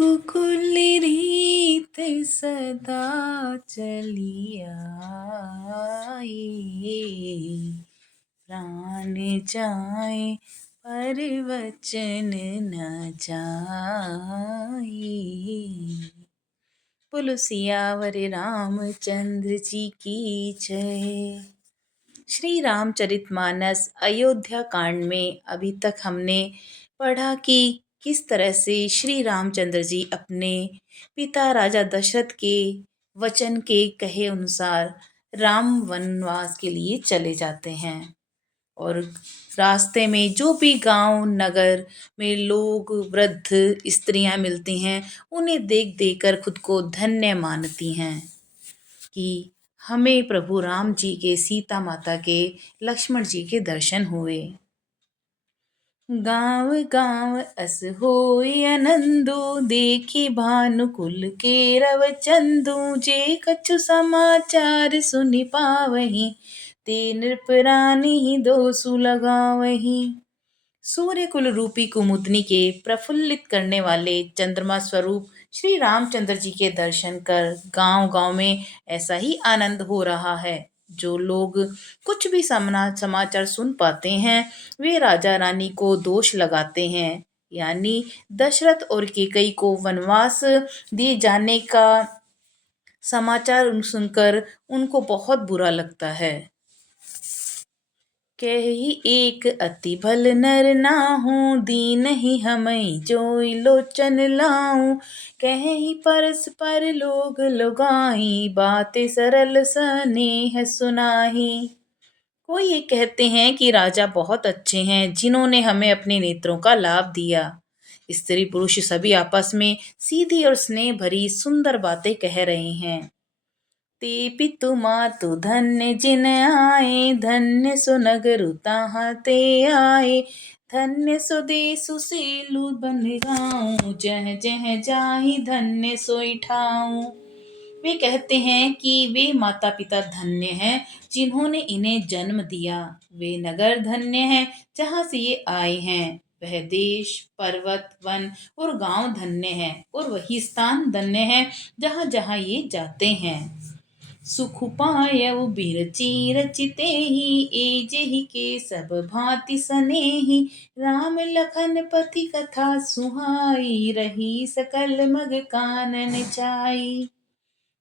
रघुकुल रीत सदा चली आई। प्राण जाए पर वचन न जाए। बोलो सियावर रामचंद्र जी की जय। श्री रामचरितमानस अयोध्या कांड में अभी तक हमने पढ़ा कि किस तरह से श्री रामचंद्र जी अपने पिता राजा दशरथ के वचन के कहे अनुसार राम वनवास के लिए चले जाते हैं। और रास्ते में जो भी गांव नगर में लोग वृद्ध स्त्रियां मिलती हैं, उन्हें देख देख कर खुद को धन्य मानती हैं कि हमें प्रभु राम जी के, सीता माता के, लक्ष्मण जी के दर्शन हुए। गांव गांव अस होय आनंदो, देखी भानुकुल के रव चंदू। जे कछु समाचार सुनि पावहीं, ते नृपरानी दोसु लगावहीं। सूर्य कुल रूपी कुमुदनी के प्रफुल्लित करने वाले चंद्रमा स्वरूप श्री रामचंद्र जी के दर्शन कर गांव गांव में ऐसा ही आनंद हो रहा है। जो लोग कुछ भी समाचार सुन पाते हैं, वे राजा रानी को दोष लगाते हैं। यानी दशरथ और कैकेयी को वनवास दिए जाने का समाचार सुनकर उनको बहुत बुरा लगता है। कही एक अति भल नर नाहू, दीन ही हमई जोई लोचन लाऊं। कहीं परस्पर लोग लुगाई, बातें सरल स्नेह सुनाही। कोई ये कहते हैं कि राजा बहुत अच्छे हैं, जिन्होंने हमें अपने नेत्रों का लाभ दिया। स्त्री पुरुष सभी आपस में सीधी और स्नेह भरी सुंदर बातें कह रहे हैं। ते पितु मातु धन्य जिन आए, धन्य सो नगरु ताहाँ ते आए। धन्य सो देसु सीलु बन गाऊं, जह जह जाहि धन्य सोई ठाऊं। वे कहते हैं कि वे माता पिता धन्य हैं जिन्होंने इन्हें जन्म दिया। वे नगर धन्य हैं जहाँ से ये आए हैं। वह देश, पर्वत, वन और गांव धन्य है, और वही स्थान धन्य है जहाँ जहाँ ये जाते हैं। सुख पायउ बिरची रचितेहि, एजेहि के सब भांति सनेहि। राम लखन पथि कथा सुहाई, रही सकल मग कानन छाई।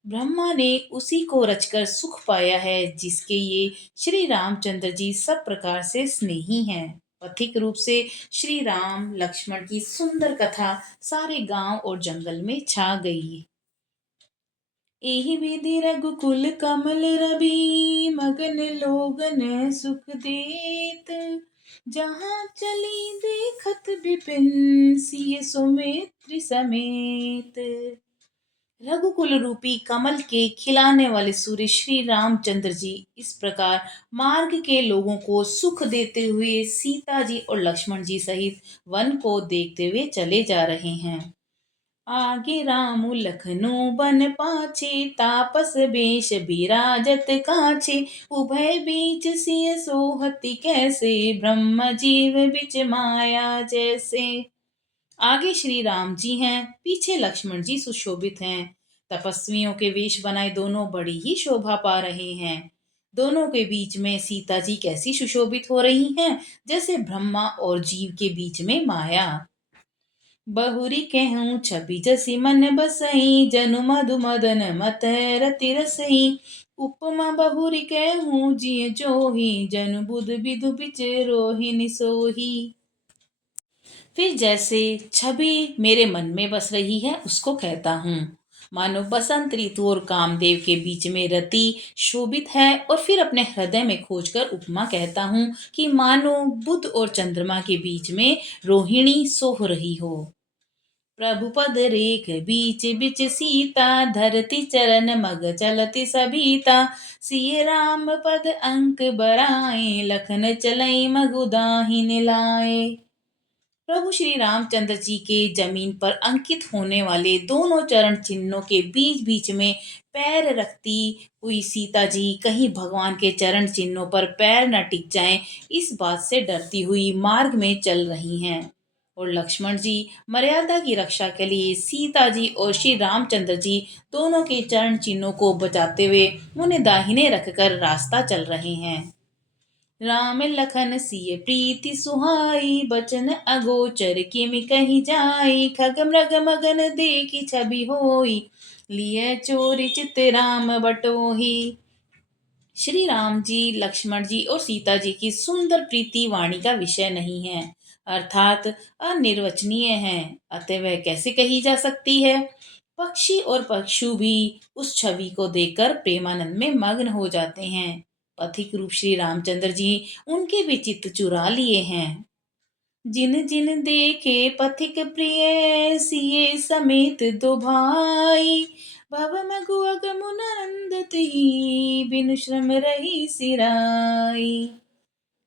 ब्रह्मा ने उसी को रचकर सुख पाया है जिसके ये श्री रामचंद्र जी सब प्रकार से स्नेही हैं। पथिक रूप से श्री राम लक्ष्मण की सुंदर कथा सारे गांव और जंगल में छा गई। एहि विधि रघुकुल कमल रवि, मगन लोगन सुख देत। जहाँ चली देखत विपिन, सिय सुमित्र समेत। रघुकुल रूपी कमल के खिलाने वाले सूर्य श्री रामचंद्र जी इस प्रकार मार्ग के लोगों को सुख देते हुए सीता जी और लक्ष्मण जी सहित वन को देखते हुए चले जा रहे हैं। आगे राम लखनऊ बन पाछे, तापस बेश बिराजत काछे। उभय बीच सिय सोहति कैसे, ब्रह्म जीव बिच माया जैसे। आगे श्री राम जी हैं, पीछे लक्ष्मण जी सुशोभित हैं। तपस्वियों के वेश बनाए दोनों बड़ी ही शोभा पा रहे हैं। दोनों के बीच में सीता जी कैसी सुशोभित हो रही हैं, जैसे ब्रह्मा और जीव के बीच में माया। बहुरी कहूँ छवि जसी मन बसई, जनु मधु मदन मत रति रसई। उपमा बहुरी कहूँ जिय जोही, जनु बुध बिधु बिच रोहिणी सोही। फिर जैसे छवि मेरे मन में बस रही है उसको कहता हूँ। मानो बसंत ऋतु और कामदेव के बीच में रति शोभित है, और फिर अपने हृदय में खोजकर उपमा कहता हूँ कि मानो बुध और चंद्रमा के बीच में रोहिणी सोह रही हो। प्रभु पद रेख बीच बिच सीता, धरती चरण मग चलति सबीता। सिय राम पद अंक बराए, लखन चलई मगु दाहिने लाए। प्रभु श्री रामचंद्र जी के जमीन पर अंकित होने वाले दोनों चरण चिन्हों के बीच बीच में पैर रखती हुई सीता जी कहीं भगवान के चरण चिन्हों पर पैर न टिक जाएं, इस बात से डरती हुई मार्ग में चल रही हैं। और लक्ष्मण जी मर्यादा की रक्षा के लिए सीता जी और श्री रामचंद्र जी दोनों के चरण चिन्हों को बचाते हुए उन्हें दाहिने रखकर रास्ता चल रहे हैं। राम लखन सिय प्रीति सुहाई, बचन अगोचर किमि कहि जाई, खग मृग मगन देखी छवि होई, लिय चोरी चित राम बटोही। श्री राम जी, लक्ष्मण जी और सीता जी की सुंदर प्रीति वाणी का विषय नहीं है, अर्थात अनिर्वचनीय है, अतः वह कैसे कही जा सकती है। पक्षी और पक्षु भी उस छवि को देखकर प्रेमानंद में मग्न हो जाते हैं। पथिक रूप श्री रामचंद्र जी उनके भी चित्त चुरा लिए हैं। जिन जिन देखे पथिक प्रिय, सिए समेत दो भाई, भव मगु अगमुनंद तिहि, बिनु श्रम रही सिराई।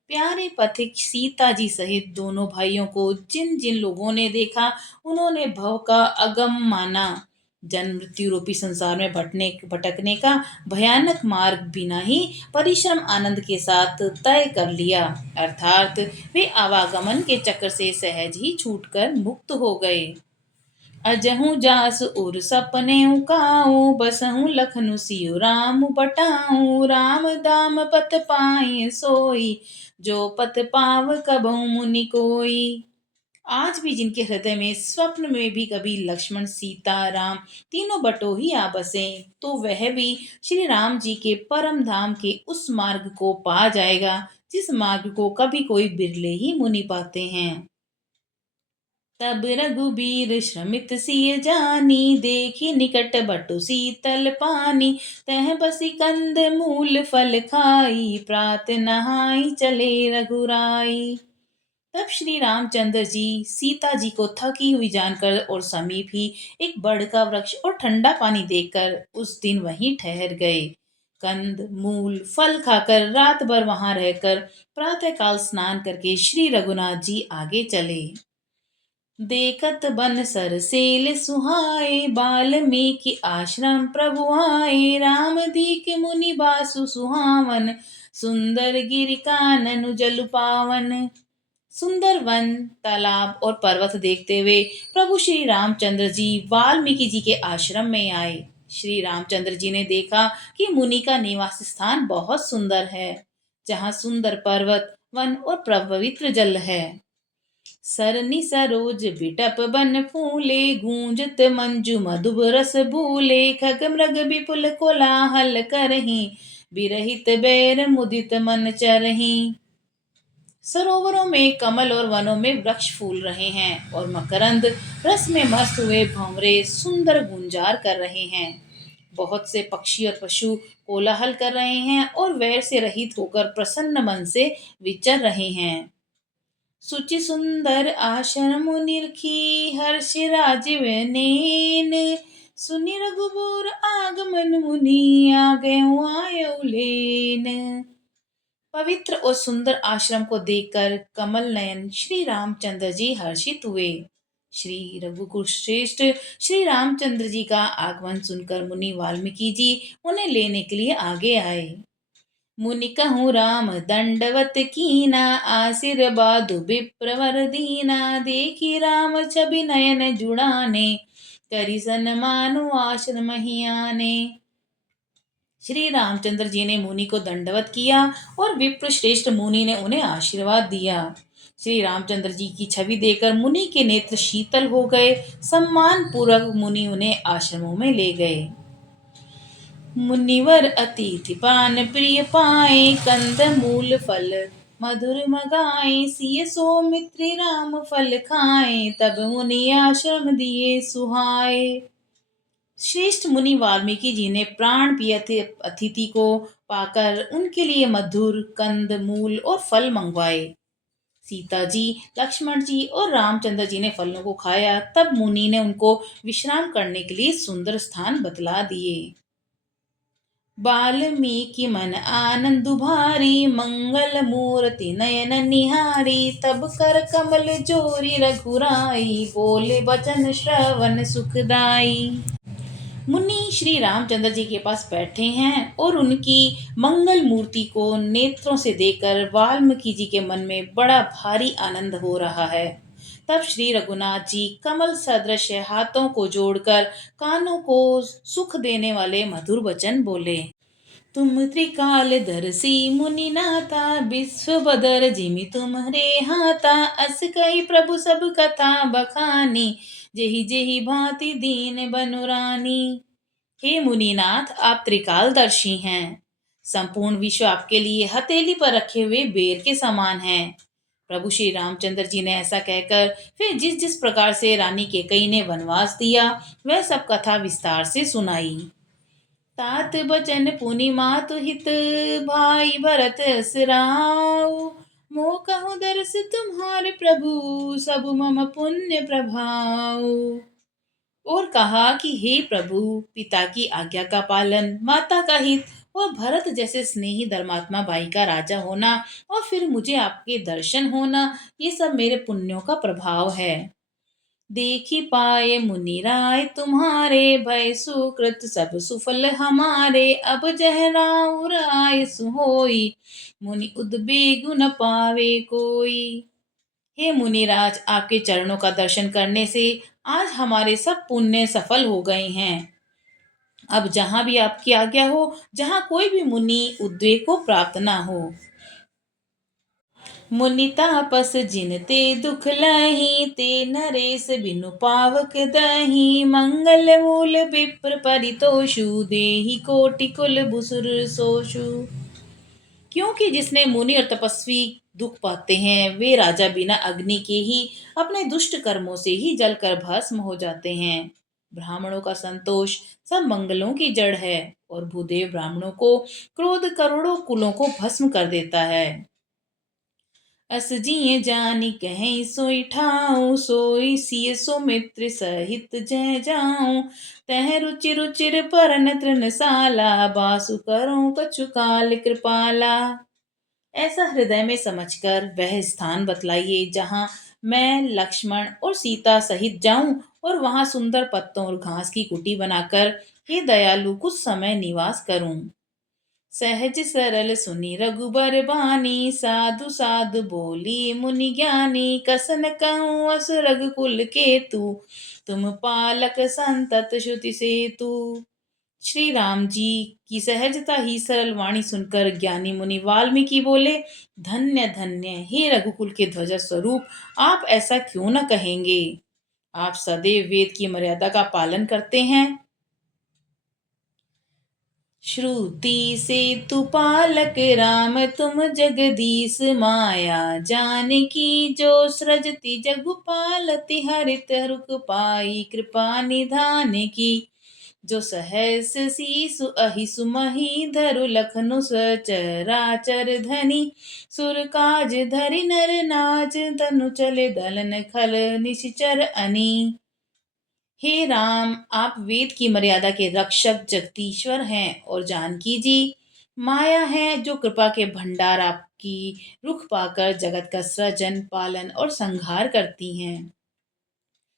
प्यारे पथिक सीता जी सहित दोनों भाइयों को जिन जिन लोगों ने देखा, उन्होंने भव का अगम माना, जन्म मृत्यु रूपी संसार में भटकने का भयानक मार्ग बिना ही परिश्रम आनंद के साथ तय कर लिया, अर्थात वे आवागमन के चक्र से सहज ही छूटकर मुक्त हो गए। अजहू जास उर सपने काऊ, बसहु लखनु सियु राम बटाऊ, राम दाम पत पाए सोई, जो पत पाव कबहु मुनि कोई। आज भी जिनके हृदय में स्वप्न में भी कभी लक्ष्मण सीता राम तीनों बटोही आ बसे, तो वह भी श्री राम जी के परम धाम के उस मार्ग को पा जाएगा जिस मार्ग को कभी कोई बिरले ही मुनि पाते हैं। तब रघुबीर श्रमित सिय जानी, देखी निकट बटु शीतल पानी, तह बसी कंद मूल फल खाई, प्रात नहाई चले रघुराई। तब श्री रामचंद्र जी सीता जी को थकी हुई जानकर और समीप ही एक बड़ का वृक्ष और ठंडा पानी देखकर उस दिन वहीं ठहर गए। कंद मूल फल खाकर रात भर वहां रहकर प्रातःकाल स्नान करके श्री रघुनाथ जी आगे चले। देखत बन सरसेल सुहाए, बाल्मीकि आश्रम प्रभु आए, राम दीक मुनि बासु सुहावन, सुंदर गिरि कानन जल पावन। सुंदर वन, तालाब और पर्वत देखते हुए प्रभु श्री रामचंद्र जी वाल्मीकि जी के आश्रम में आए। श्री रामचंद्र जी ने देखा कि मुनि का निवास स्थान बहुत सुंदर है, जहाँ सुंदर पर्वत, वन और पवित्र जल है। सरनि सरोज बिटप बन फूले, गूंजत मंजु मधुब रस भूले, खग मृग विपुल कोलाहल करहीं, विरहित बैर मुदित मन चरहीं। सरोवरों में कमल और वनों में वृक्ष फूल रहे हैं और मकरंद रस में मस्त हुए भंवरे सुंदर गुंजार कर रहे हैं। बहुत से पक्षी और पशु कोलाहल कर रहे हैं और वैर से रहित होकर प्रसन्न मन से विचर रहे हैं। सुचि सुंदर आश्रम निरखी, हर्ष राजीव नैन, सुनि रघुबर आगमन मुनि, आ गयो आयो लेन। पवित्र और सुंदर आश्रम को देखकर कमल नयन श्री रामचंद्र जी हर्षित हुए। श्री रघुकुल श्रेष्ठ श्री रामचंद्र जी का आगमन सुनकर मुनि वाल्मीकि जी उन्हें लेने के लिए आगे आए। मुनि कहूँ राम दंडवत कीना, आशीर्वाद विप्रवर दीना, देखी राम छवि नयन जुड़ाने, करी सन्मानु आश्रम ही आने। श्री रामचंद्र जी ने मुनि को दंडवत किया और विप्र श्रेष्ठ मुनि ने उन्हें आशीर्वाद दिया। श्री रामचंद्र जी की छवि देखकर मुनि के नेत्र शीतल हो गए। सम्मान पूर्वक मुनि उन्हें आश्रमों में ले गए। मुनिवर अतिथि पान प्रिय पाए, कंद मूल फल मधुर मगाए, सिय सौमित्री राम फल खाए, तब मुनि आश्रम दिए सुहाए। श्रेष्ठ मुनि वाल्मीकि जी ने प्राण प्रिय अतिथि को पाकर उनके लिए मधुर कंद मूल और फल मंगवाए। सीता जी, लक्ष्मण जी और रामचंद्र जी ने फलों को खाया। तब मुनि ने उनको विश्राम करने के लिए सुंदर स्थान बतला दिए। वाल्मीकि मन आनंद भारी, मंगल मूर्ति नयन निहारी, तब कर कमल जोरी रघुराई, बोले बचन श्रवण सुखदाई। मुनि श्री रामचंद्र जी के पास बैठे हैं और उनकी मंगल मूर्ति को नेत्रों से देखकर वाल्मीकि जी के मन में बड़ा भारी आनंद हो रहा है। तब श्री रघुनाथ जी कमल सदृश हाथों को जोड़कर कानों को सुख देने वाले मधुर वचन बोले। तुम त्रिकालदर्शी मुनिनाथा, विश्व बदर जिमि तुम्हरे हाथा, अस कही प्रभु सब कथा बखानी, जेहि जेहि भांति दीन बनुरानी। हे मुनिनाथ, आप त्रिकालदर्शी हैं। संपूर्ण विश्व आपके लिए हथेली पर रखे हुए बेर के समान है। प्रभु श्री रामचंद्र जी ने ऐसा कहकर फिर जिस जिस प्रकार से रानी केकई ने वनवास दिया वह सब कथा विस्तार से सुनाई। तात बचन पुनि मातु हित, भाई भरत असराव, मोह कहूँ दरस तुम्हारे प्रभु, सब मम पुण्य प्रभाव। और कहा कि हे प्रभु, पिता की आज्ञा का पालन, माता का हित और भरत जैसे स्नेही धर्मात्मा भाई का राजा होना और फिर मुझे आपके दर्शन होना, ये सब मेरे पुण्यों का प्रभाव है। देखी पाए मुनि राय तुम्हारे, भय सुकृत सब सुफल हमारे, अब जह राउ राय सुहोई, मुनि उद्वेग न पावे कोई। हे मुनिराज, आपके चरणों का दर्शन करने से आज हमारे सब पुण्य सफल हो गए हैं। अब जहाँ भी आपकी आज्ञा हो, जहाँ कोई भी मुनि उद्वेग को प्राप्त ना हो। मुनि तापस जिनते दुख लही, ते नरेश बिनु पावक दही, मंगल मूल विप्र परितोषु, देहि कोटि कुल बुसुर सोषु। क्योंकि जिसने मुनि और तपस्वी दुख पाते हैं वे राजा बिना अग्नि के ही अपने दुष्ट कर्मों से ही जलकर भस्म हो जाते हैं। ब्राह्मणों का संतोष सब मंगलों की जड़ है और भूदेव ब्राह्मणों को क्रोध करोड़ों कुलों को भस्म कर देता है। अस जिय जानि कहीं सोई ठाऊं, सोई सिय सुमित्र सहित जय जाऊं, तह रुचि रुचिर परन तृणशाला, बासु करूं कछु काल कृपाला। ऐसा हृदय में समझकर वह स्थान बतलाइए जहाँ मैं लक्ष्मण और सीता सहित जाऊं और वहां सुंदर पत्तों और घास की कुटी बनाकर हे दयालु कुछ समय निवास करूं। सहज सरल सुनि रघुबर बानी, साधु साधु बोली मुनि ज्ञानी, कसन कहूँ अस रघुकुल केतु, तुम पालक संतत श्रुति सेतु। श्री राम जी की सहजता ही सरल वाणी सुनकर ज्ञानी मुनि वाल्मीकि बोले, धन्य धन्य हे रघुकुल के ध्वज स्वरूप, आप ऐसा क्यों न कहेंगे। आप सदैव वेद की मर्यादा का पालन करते हैं। श्रुति से तु पालक राम, तुम जगदीश माया, जानकी जो सृजति जगु पालति, हरित रुक पाई कृपा निधान की, जो सहस शीसु अहिसु मही, धरु लखनु सचराचर धनी, सुर काज धरि नर नाज, तनु चले दलन खल निशिचर अनी। हे राम, आप वेद की मर्यादा के रक्षक जगदीश्वर हैं और जानकी जी माया है जो कृपा के भंडार आपकी रुख पाकर जगत का सृजन पालन और संहार करती हैं।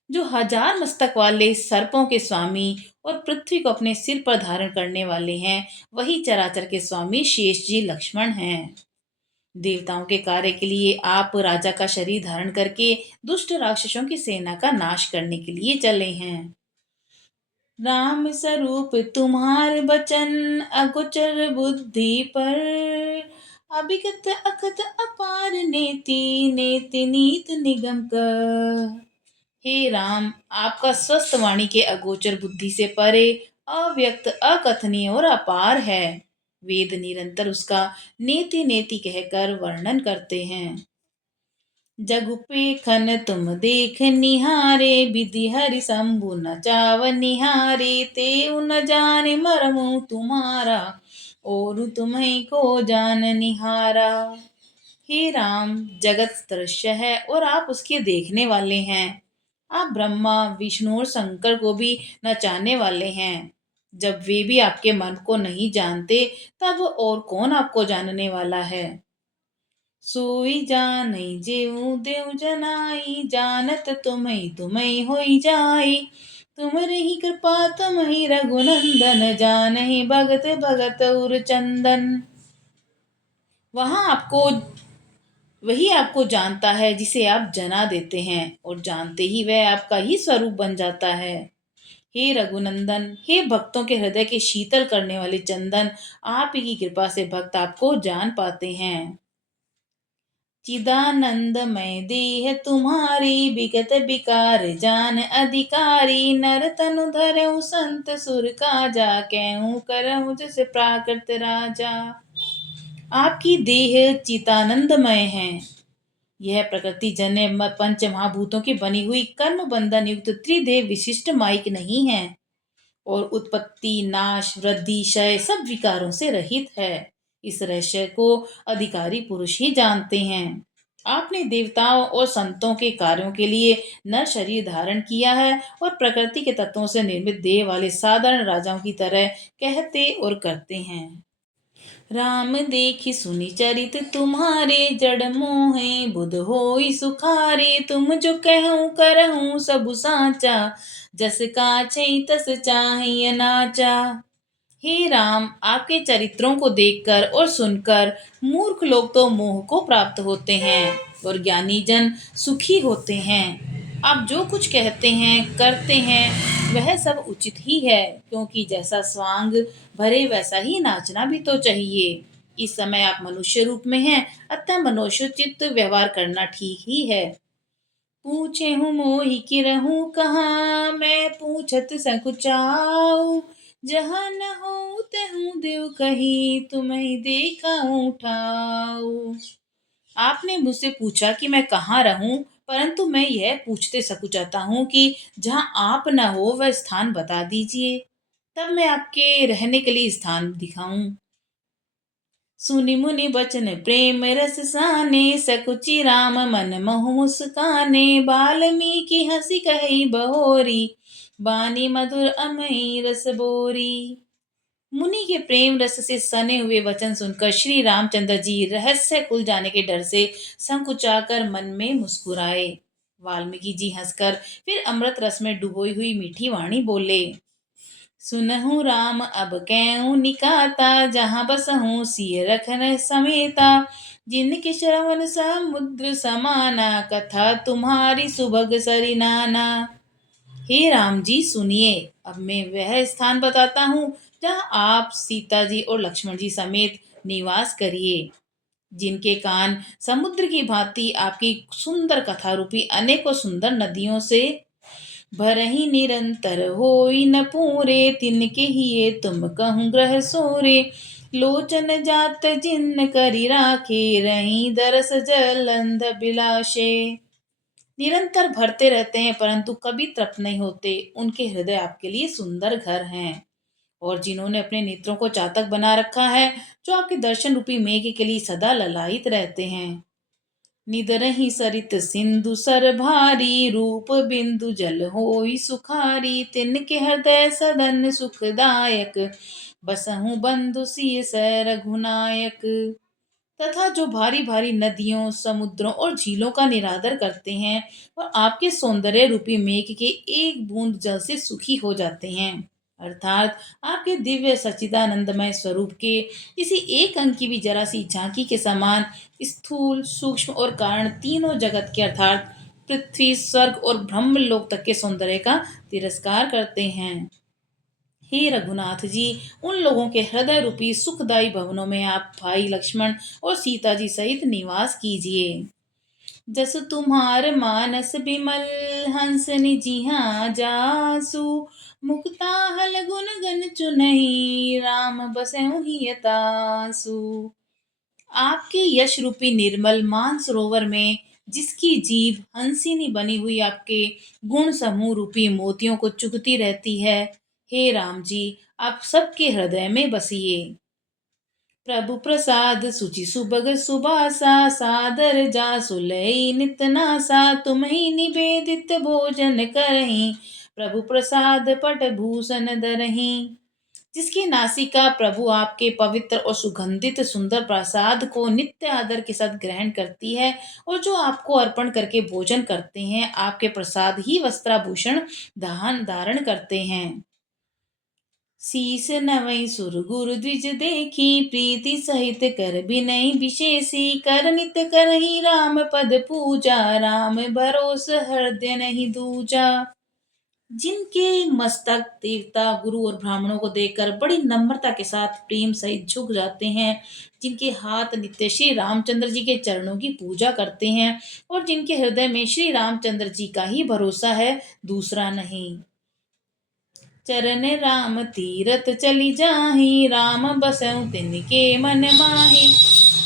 जो हजार मस्तक वाले सर्पों के स्वामी और पृथ्वी को अपने सिर पर धारण करने वाले हैं वही चराचर के स्वामी शेष जी लक्ष्मण हैं। देवताओं के कार्य के लिए आप राजा का शरीर धारण करके दुष्ट राक्षसों की सेना का नाश करने के लिए चले हैं। राम स्वरूप तुम्हार बचन, अगोचर बुद्धि पर, अभिगत अखत अपार नेति, नेति नीत निगम कर। हे राम, आपका स्वस्थ वाणी के अगोचर बुद्धि से परे, अव्यक्त अकथनीय और अपार है। वेद निरंतर उसका नेति नेति कहकर वर्णन करते हैं। जगु पेखन तुम देख निहारे, विधि हरि शंभु न चाव निहारे, ते न जाने मरमु तुम्हारा, और तुम्हें को जान निहारा। हे राम, जगत दृश्य है और आप उसके देखने वाले हैं। आप ब्रह्मा विष्णु और शंकर को भी नचाने वाले हैं। जब वे भी आपके मन को नहीं जानते तब और कौन आपको जानने वाला है। सोई जानै जेऊ देव जनाई, जानत तुम्हें तुम्हें होई जाई, तुमरे ही कृपा तुम्हें रघुनंदन, जानहि भगत भगत उर चंदन। वहां आपको वही आपको जानता है जिसे आप जना देते हैं, और जानते ही वह आपका ही स्वरूप बन जाता है। हे रघुनंदन, हे भक्तों के हृदय के शीतल करने वाले चंदन, आप ही की कृपा से भक्त आपको जान पाते हैं। चिदानंदमय देह तुम्हारी, विगत विकार जान अधिकारी, नर तनु धरऊ संत सुर काजा, कहूँ करहूँ जैसे प्राकृत राजा। आपकी देह चितानंदमय है। यह प्रकृति जन्य पंच महाभूतों की बनी हुई कर्म बंधन युक्त त्रिदेव विशिष्ट माइक नहीं है, और उत्पत्ति नाश वृद्धि क्षय सब विकारों से रहित है। इस रहस्य को अधिकारी पुरुष ही जानते हैं। आपने देवताओं और संतों के कार्यों के लिए नर शरीर धारण किया है, और प्रकृति के तत्वों से निर्मित देह वाले साधारण राजाओं की तरह कहते और करते हैं। राम देखि सुनि चरित तुम्हारे, जड़ मोहे बुध होई सुखारे, तुम जो कहूँ करहूँ सबु साचा, जस काछै तस चाहिए नाचा। हे राम, आपके चरित्रों को देखकर और सुनकर मूर्ख लोग तो मोह को प्राप्त होते हैं, और ज्ञानी जन सुखी होते हैं। आप जो कुछ कहते हैं करते हैं वह सब उचित ही है, क्योंकि जैसा स्वांग भरे वैसा ही नाचना भी तो चाहिए। इस समय आप मनुष्य रूप में हैं, अतः मनुष्योचित व्यवहार करना ठीक ही है। पूछे हूँ मोहि कि रहूं कहाँ, मैं पूछत सकुचाऊ, जहाँ न हो तहु देव कही, तुम्हें देखा ठाऊ। आपने मुझसे पूछा कि मैं कहाँ रहूं, परंतु मैं यह पूछते सकुचाता हूँ कि जहाँ आप न हो वह स्थान बता दीजिए, तब मैं आपके रहने के लिए स्थान दिखाऊं। सुनि मुनि बचन प्रेम रस साने, सकुचि राम मन महु मुस्काने, बाल्मीकि हंसी कही बहोरी, बानी मधुर अमई रस बोरी। मुनि के प्रेम रस से सने हुए वचन सुनकर श्री रामचंद्र जी रहस्य खुल जाने के डर से संकुचाकर मन में मुस्कुराए। वाल्मीकि जी हंसकर फिर अमृत रस में डुबोई हुई मीठी वाणी बोले। सुनहु राम अब कैऊ निकाता, जहाँ बसहूँ सिय रखन समेता, जिनके श्रवण समुद्र समाना, कथा तुम्हारी सुभग सरिनाना। हे राम जी सुनिए, अब मैं वह स्थान बताता हूँ जहाँ आप सीता जी और लक्ष्मण जी समेत निवास करिए, जिनके कान समुद्र की भांति आपकी सुंदर कथा रूपी अनेकों सुंदर नदियों से भरहि निरंतर होई न पूरे, तिनके हिये तुम कहूँ ग्रह सोरे, लोचन जात जिन करि राखे, रही दरस जलंध बिलाशे। निरंतर भरते रहते हैं परंतु कभी तृप्त नहीं होते, उनके हृदय आपके लिए सुंदर घर हैं। और जिन्होंने अपने नेत्रों को चातक बना रखा है, जो आपके दर्शन रूपी मेघ के लिए सदा ललायित रहते हैं। निदरहि सरित सिंधु सर भारी, रूप बिंदु जल होई सुखारी, तिनके हृदय सदन सुखदायक, बसहु बंधु सिय सै रघुनायक। तथा जो भारी भारी नदियों समुद्रों और झीलों का निरादर करते हैं, और आपके सौंदर्य रूपी मेघ के एक बूंद जल से सुखी हो जाते हैं, अर्थात आपके दिव्य सच्चिदानंदमय स्वरूप के किसी एक अंग की भी जरा सी झांकी के समान स्थूल सूक्ष्म और कारण तीनों जगत के अर्थात पृथ्वी स्वर्ग और ब्रह्मलोक तक के सौंदर्य का तिरस्कार करते हैं। हे रघुनाथ जी, उन लोगों के हृदय रूपी सुखदायी भवनों में आप भाई लक्ष्मण और सीता जी सहित निवास कीजिए। जस तुम्हार मानस बिमल, हंस निजिहा जासु, मुक्ता हल गुन गन चुनहि, राम बसहु हियतासु। आपके यश रूपी निर्मल मानसरोवर में जिसकी जीभ हंसिनी बनी हुई आपके गुण समूह रूपी मोतियों को चुगती रहती है, हे राम जी, आप सबके हृदय में बसिए। प्रभु प्रसाद सुचि सुबग सुबासा, सादर जासु लई नित नासा, तुम ही निवेदित भोजन करही, प्रभु प्रसाद पट भूषण दरही। जिसकी नासिका प्रभु आपके पवित्र और सुगंधित सुंदर प्रसाद को नित्य आदर के साथ ग्रहण करती है, और जो आपको अर्पण करके भोजन करते हैं आपके प्रसाद ही वस्त्राभूषण धारण धारण करते हैं। शीस नवै सुर गुरु द्विज देखी, प्रीति सहित कर बिनय विशेषी, कर नित करहि राम पद पूजा, राम भरोस हृदय नहीं दूजा। जिनके मस्तक देवता गुरु और ब्राह्मणों को देखकर बड़ी नम्रता के साथ प्रेम सहित झुक जाते हैं, जिनके हाथ नित्य श्री रामचंद्र जी के चरणों की पूजा करते हैं और जिनके हृदय में श्री रामचंद्र जी का ही भरोसा है, दूसरा नहीं। चरण राम तीरथ चली जाहि, राम बसहु तिनके मन माहि,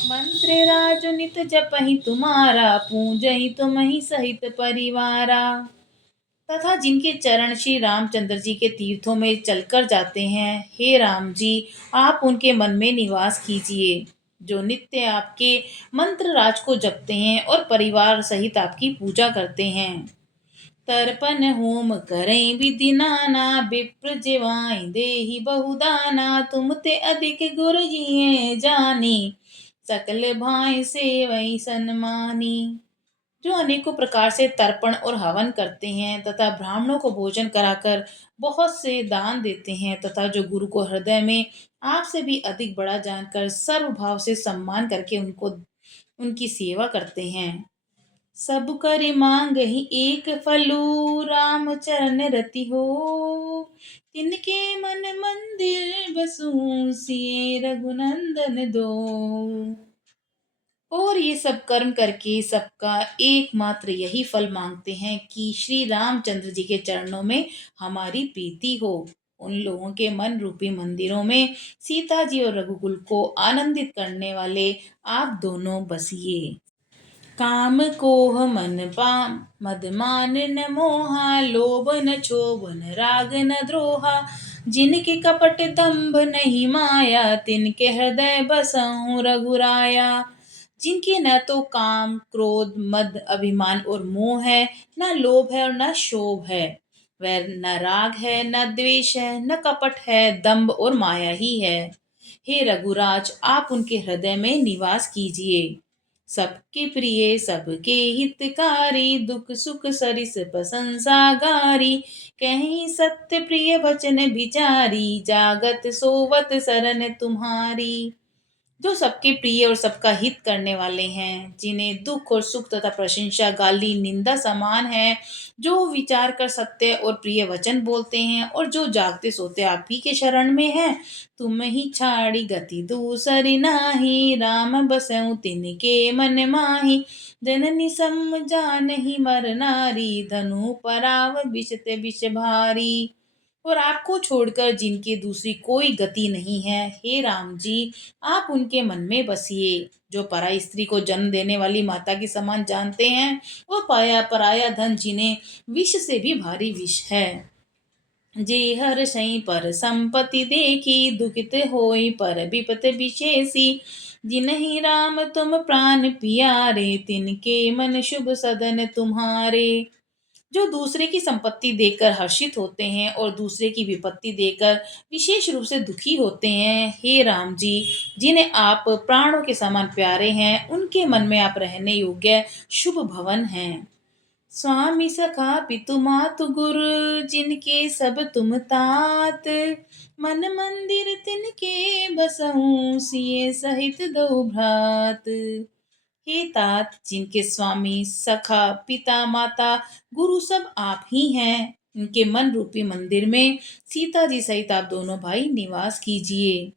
मंत्र राजु नित जपहि तुम्हारा, पूजहि तुम्हि सहित परिवारा। तथा जिनके चरण श्री रामचंद्र जी के तीर्थों में चलकर जाते हैं, हे राम जी, आप उनके मन में निवास कीजिए। जो नित्य आपके मंत्र राज को जपते हैं और परिवार सहित आपकी पूजा करते हैं। तर्पण होम करें विधि नाना, विप्र जिवाई देहि बहुदाना, तुम ते अधिक गुरु जिये जानी, सकल भाई सेवई सन्मानी। जो अनेकों प्रकार से तर्पण और हवन करते हैं तथा ब्राह्मणों को भोजन कराकर बहुत से दान देते हैं, तथा जो गुरु को हृदय में आपसे भी अधिक बड़ा जानकर सर्व भाव से सम्मान करके उनको उनकी सेवा करते हैं। सब कर मांग ही एक फलू, राम चरण रति हो, तिनके मन मंदिर बसु, सिए रघुनंदन दो। और ये सब कर्म करके सबका एकमात्र यही फल मांगते हैं कि श्री रामचंद्र जी के चरणों में हमारी प्रीति हो। उन लोगों के मन रूपी मंदिरों में सीता जी और रघुकुल को आनंदित करने वाले आप दोनों बसिए। काम कोह मन पाम मद मान न मोहा, लोभ न क्षोभ न राग न द्रोहा, जिनके कपट दंभ नहीं माया, तिनके हृदय बसहु रघुराया। जिनके न तो काम क्रोध मद अभिमान और मोह है, न लोभ है और न शोभ है, वह न राग है न द्वेष है, न कपट है, दंभ और माया ही है। हे रघुराज, आप उनके हृदय में निवास कीजिए। सबके प्रिय सबके हितकारी, दुख सुख सरिस प्रशंसा गारी, कहीं सत्य प्रिय वचन विचारी, जागत सोवत शरण तुम्हारी। जो सबके प्रिय और सबका हित करने वाले हैं, जिन्हें दुख और सुख तथा प्रशंसा गाली निंदा समान है, जो विचार कर सत्य और प्रिय वचन बोलते हैं और जो जागते सोते आप ही के शरण में हैं, तुम ही छाड़ी गति दूसरी नाही, राम बसऊं तिनके मन माही, जननी सम जानहि मर नारी, धनु पराव विषते विष भारी। और आपको छोड़कर जिनकी दूसरी कोई गति नहीं है, हे राम जी, आप उनके मन में बसिए। जो पराई स्त्री को जन्म देने वाली माता के समान जानते हैं, वो पाया पराया धन जिन्हें विष से भी भारी विष है। जे हर सई पर संपत्ति देखी, दुखित होई पर विपत विशेषी, जिन्हि राम तुम प्राण पियारे, तिनके मन शुभ सदन तुम्हारे। जो दूसरे की संपत्ति देखकर हर्षित होते हैं और दूसरे की विपत्ति देखकर विशेष रूप से दुखी होते हैं, हे राम जी, जिन्हें आप प्राणों के समान प्यारे हैं, उनके मन में आप रहने योग्य शुभ भवन हैं। स्वामी सखा पितु मातु गुरु, जिनके सब तुम तात, मन मंदिर तिनके बसहु, सिए सहित दो भ्रात। हे तात, जिनके स्वामी सखा पिता माता गुरु सब आप ही हैं, उनके मन रूपी मंदिर में सीता जी सहित आप दोनों भाई निवास कीजिए।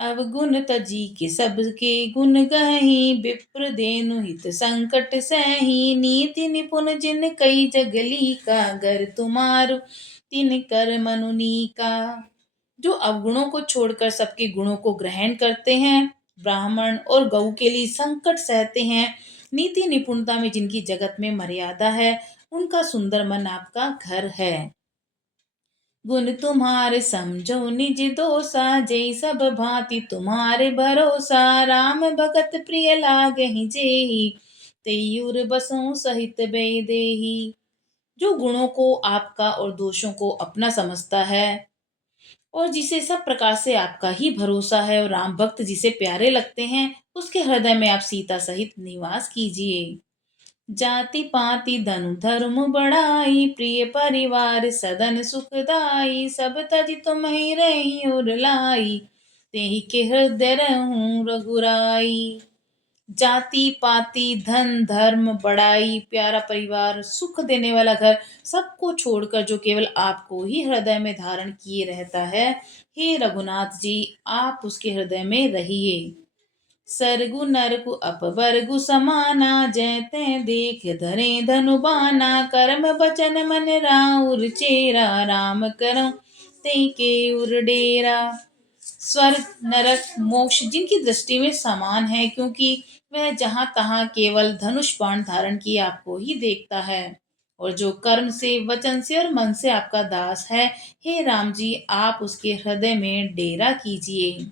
अवगुण तजी के सबके गुण गही, विप्र देनु हित संकट सही, नीति निपुण जिन कई जगली का, घर तुम्हारु तिन कर मनुनी का। जो अवगुणों को छोड़कर सबके गुणों को ग्रहण करते हैं, ब्राह्मण और गौ के लिए संकट सहते हैं, नीति निपुणता में जिनकी जगत में मर्यादा है, उनका सुंदर मन आपका घर है। गुण तुम्हारे समझो निज दोसा, जय सब भांति तुम्हारे भरोसा, राम भगत प्रिय लागहि जेहि, तेयुर बसों सहित बेदेही। जो गुणों को आपका और दोषों को अपना समझता है और जिसे सब प्रकार से आपका ही भरोसा है और राम भक्त जिसे प्यारे लगते हैं, उसके हृदय में आप सीता सहित निवास कीजिए। जाति पाति धनु धर्म बढ़ाई, प्रिय परिवार सदन सुखदाई, सब तज तुम ही रही उर लाई, तेहि के हृदय रहूं रघुराई। जाति पाति धन धर्म बड़ाई, प्यारा परिवार, सुख देने वाला घर, सबको छोड़कर जो केवल आपको ही हृदय में धारण किए रहता है, हे रघुनाथ जी, आप उसके हृदय में रहिए। सरगु नरगु अपबरगु समाना, जय तै देख धरे धनु बाना, कर्म बचन मन राउर चेरा, राम करम ते के उर डेरा। स्वर्ग नरक मोक्ष जिनकी दृष्टि में समान है, क्योंकि वह जहां तहां केवल धनुष बाण धारण किए आपको ही देखता है। और जो कर्म से वचन से और मन से आपका दास है, हे राम जी, आप उसके हृदय में डेरा कीजिए।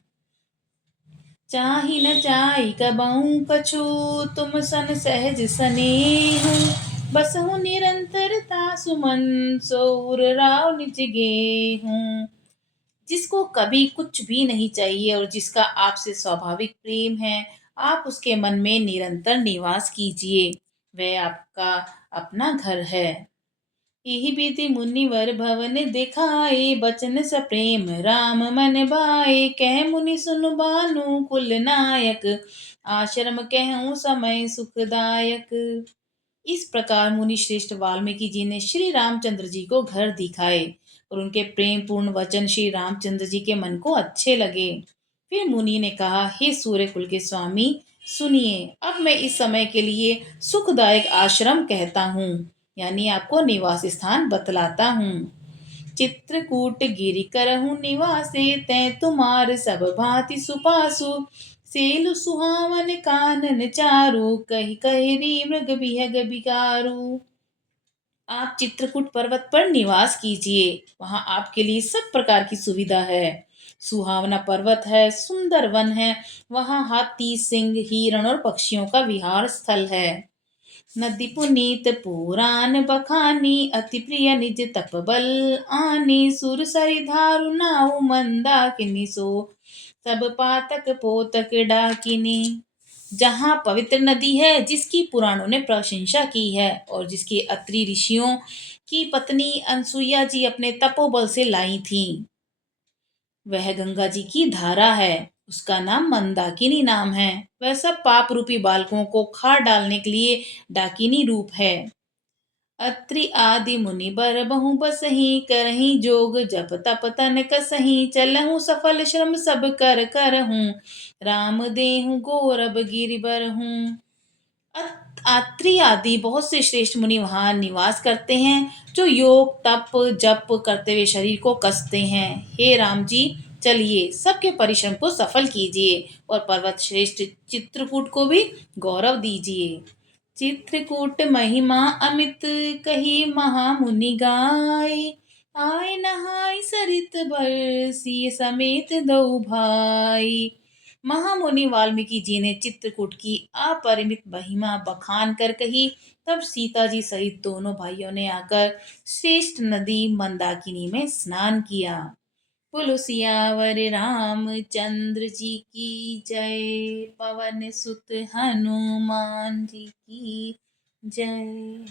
चाहि न चाहि कबहु कछु, तुम सन सहज सनेहु, बसहु निरंतरता सुमन, सोउर राव निज गेहूं। जिसको कभी कुछ भी नहीं चाहिए और जिसका आपसे स्वाभाविक प्रेम है, आप उसके मन में निरंतर निवास कीजिए। वह आपका अपना घर है। यही बीती मुनिवर भवन दिखाए, बचन स प्रेम राम मन भाए, कह मुनि सुन बानु कुल नायक, आश्रम कहूँ समय सुखदायक। इस प्रकार मुनि श्रेष्ठ वाल्मीकि जी ने श्री रामचंद्र जी को घर दिखाए और उनके प्रेम पूर्ण वचन श्री रामचंद्र जी के मन को अच्छे लगे। फिर मुनि ने कहा, हे सूर्य कुल के स्वामी, सुनिए, अब मैं इस समय के लिए सुखदायक आश्रम कहता हूँ, यानी आपको निवास स्थान बतलाता हूँ। चित्रकूट गिरि करहु निवासे, तै तुम्हार सब भांति सुपासु, सेलु सुहावन कानन चारु, कही कही मृग बिहग बिकारु। आप चित्रकूट पर्वत पर निवास कीजिए, वहां आपके लिए सब प्रकार की सुविधा है। सुहावना पर्वत है, सुंदर वन है, वहां हाथी सिंह हिरण और पक्षियों का विहार स्थल है। नदी पुनीत पुराण बखानी, अति प्रिय निज तप बल आनी, सुर सरि धारु नाउ मंदाकिनी, सो सब पातक पोतक डाकिनी। जहाँ पवित्र नदी है, जिसकी पुराणों ने प्रशंसा की है और जिसकी अत्रि ऋषियों की पत्नी अनसुईया जी अपने तपोबल से लाई थी, वह गंगा जी की धारा है। उसका नाम मंदाकिनी नाम है। वह सब पाप रूपी बालकों को खा डालने के लिए डाकिनी रूप है। अत्रि आदि मुनि बर बहु बसही, करही जोग जप तप तन कसही, चलहु सफल श्रम सब कर करहूँ, राम देहु गौरव गिरि बरहूँ। आत्री आदि बहुत से श्रेष्ठ मुनि वहां निवास करते हैं, जो योग तप जप करते हुए शरीर को कसते हैं। हे राम जी, चलिए सबके परिश्रम को सफल कीजिए और पर्वत श्रेष्ठ चित्रकूट को भी गौरव दीजिए। चित्रकूट महिमा अमित, कही महामुनि गाय, आय नहाय सरित बरसी, समेत दो भाई। महामुनि वाल्मीकि जी ने चित्रकूट की अपरिमित महिमा बखान कर कही। तब सीता जी सहित दोनों भाइयों ने आकर श्रेष्ठ नदी मंदाकिनी में स्नान किया। बोलो सियावर रामचंद्र जी की जय, पवन सुत हनुमान जी की जय।